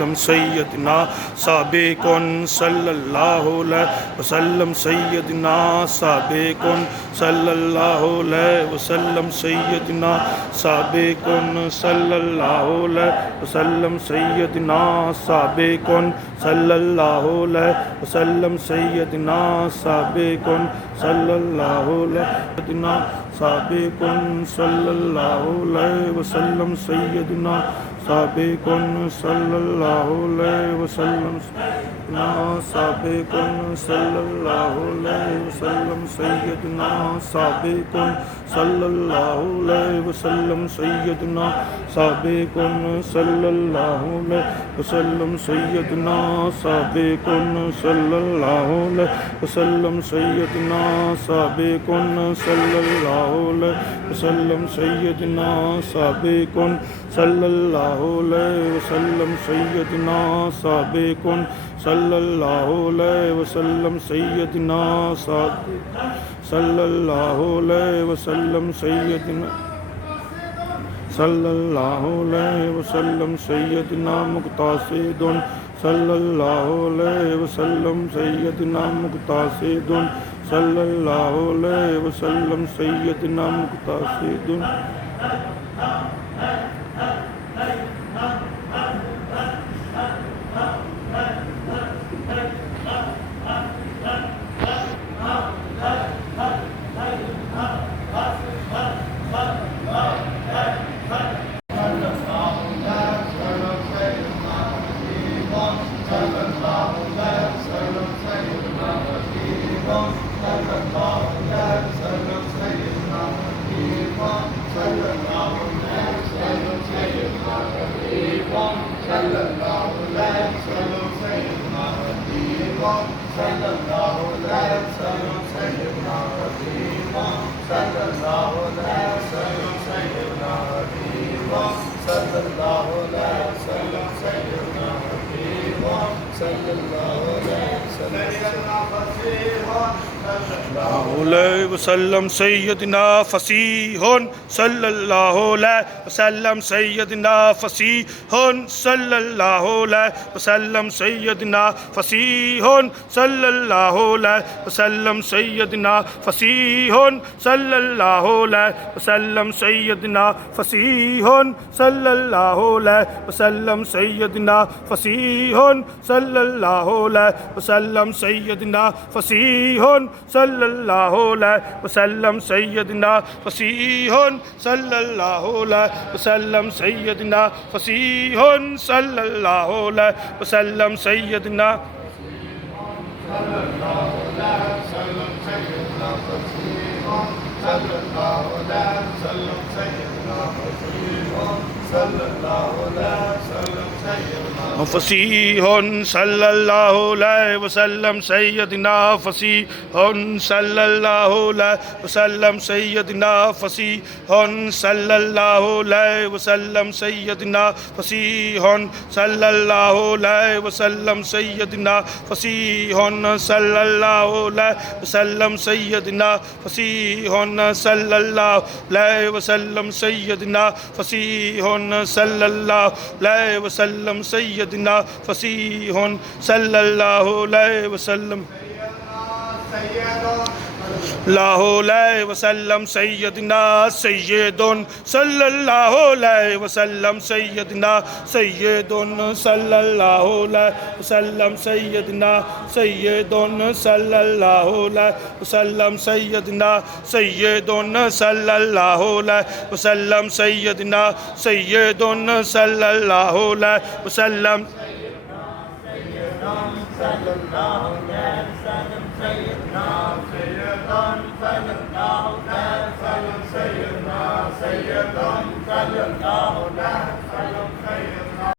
वसल्लम सय्यदना साबिकुन सल्लल्लाहु अलैहि वसल्लम सय्यदना साबिकुन सल्लल्लाहु अलैहि वसल्लम सय्यदना साबिकुन सल्लल्लाहु अलैहि वसल्लम सय्यदना साबिकुन सल्लल्लाहु अलैहि वसल्लम सय्यदना साबिकुन सल्लल्लाहु अलैहि साबिकुन सल्लल्लाहु अलैहि वसल्लम सय्यदना साबिकुन सल्लल्लाहु अलैहि वसल्लम साबिकुन सल्लल्लाहु अलैहि वसल्लम सय्यदना साबिकुन सल्लल्लाहु अलैहि वसल्लम सय्यदना साबिकुन सल्लल्लाहु अलैहि वसल्लम सय्यदना साबिकुन सल्लल्लाहु अलैहि वसल्लम सय्यदना साबिकुन सल्लल्लाहु अलैहि वसल्लम सय्यदना साबिकुन सल्लल्लाहु अलैहि वसल्लम सय्यदना साबिकुन सल्लल्लाहु अलैहि वसल्लम सय्यदना सल्लल्लाहु अलैहि वसल्लम सय्यदना सल्लल्लाहु अलैहि वसल्लम सय्यदना मुक़तासिदुन सल्लल्लाहु अलैहि वसल्लम सय्यदना मुक़तासिदुन सल्लल्लाहु अलैहि वसल्लम सय्यदना मुक़तासिदुन वसल्लम सय्यदना फसीहुन सल्लल्लाहु अलैहि वसल्लम सय्यदना फसीहुन सल्लल्लाहु अलैहि वसल्लम सय्यदना फसीहुन सल्लल्लाहु अलैहि वसल्लम सय्यदना फसीहुन सल्लल्लाहु अलैहि वसल्लम सय्यदना फसीहुन सल्लल्लाहु अलैहि वसल्लम सय्यदना फसीहुन सल्लल्लाहु अलैहि वसल्लम सय्यदना फसीहुन सल्लल्लाहु अलैहि वसल्लम सय्यदना फसीहुन सल्लल्लाहु अलैहि वसल्लम सय्यदना फसीहुन सल्लल्लाहु अलैहि वसल्लम सय्यदना फसीहुन सल्लल्लाहु अलैहि वसल्लम सय्यदना फसीहुन सल्लल्लाहु अलैहि वसल्लम सय्यदना फसीहुन सल्लल्लाहु अलैहि वसल्लम सय्यदना फसीहुन सल्लल्लाहु अलैहि वसल्लम सय्यदना फसीहुन सल्लल्लाहु अलैहि वसल्लम सय्यदना फसीहुन सल्लल्लाहु अलैहि वसल्लम सय्यदना फसीहुन सल्लल्लाहु अलैहि वसल्लम सय्यदना फसीहुन सल्लल्लाहु अलैहि वसल्लम लाहु अलैहि वसल्लम सय्यदना सय्यदुन सल्लल्लाहु अलैहि वसल्लम सय्यदना सय्यदुन सल्लल्लाहु अलैहि वसल्लम सय्यदना सय्यदुन सल्लल्लाहु अलैहि वसल्लम सय्यदना सय्यदुन सल्लल्लाहु अलैहि वसल्लम सय्यदना सय्यदुन सल्लल्लाहु अलैहि वसल्लम सल्लल्लाहु अलैहि वसल्लम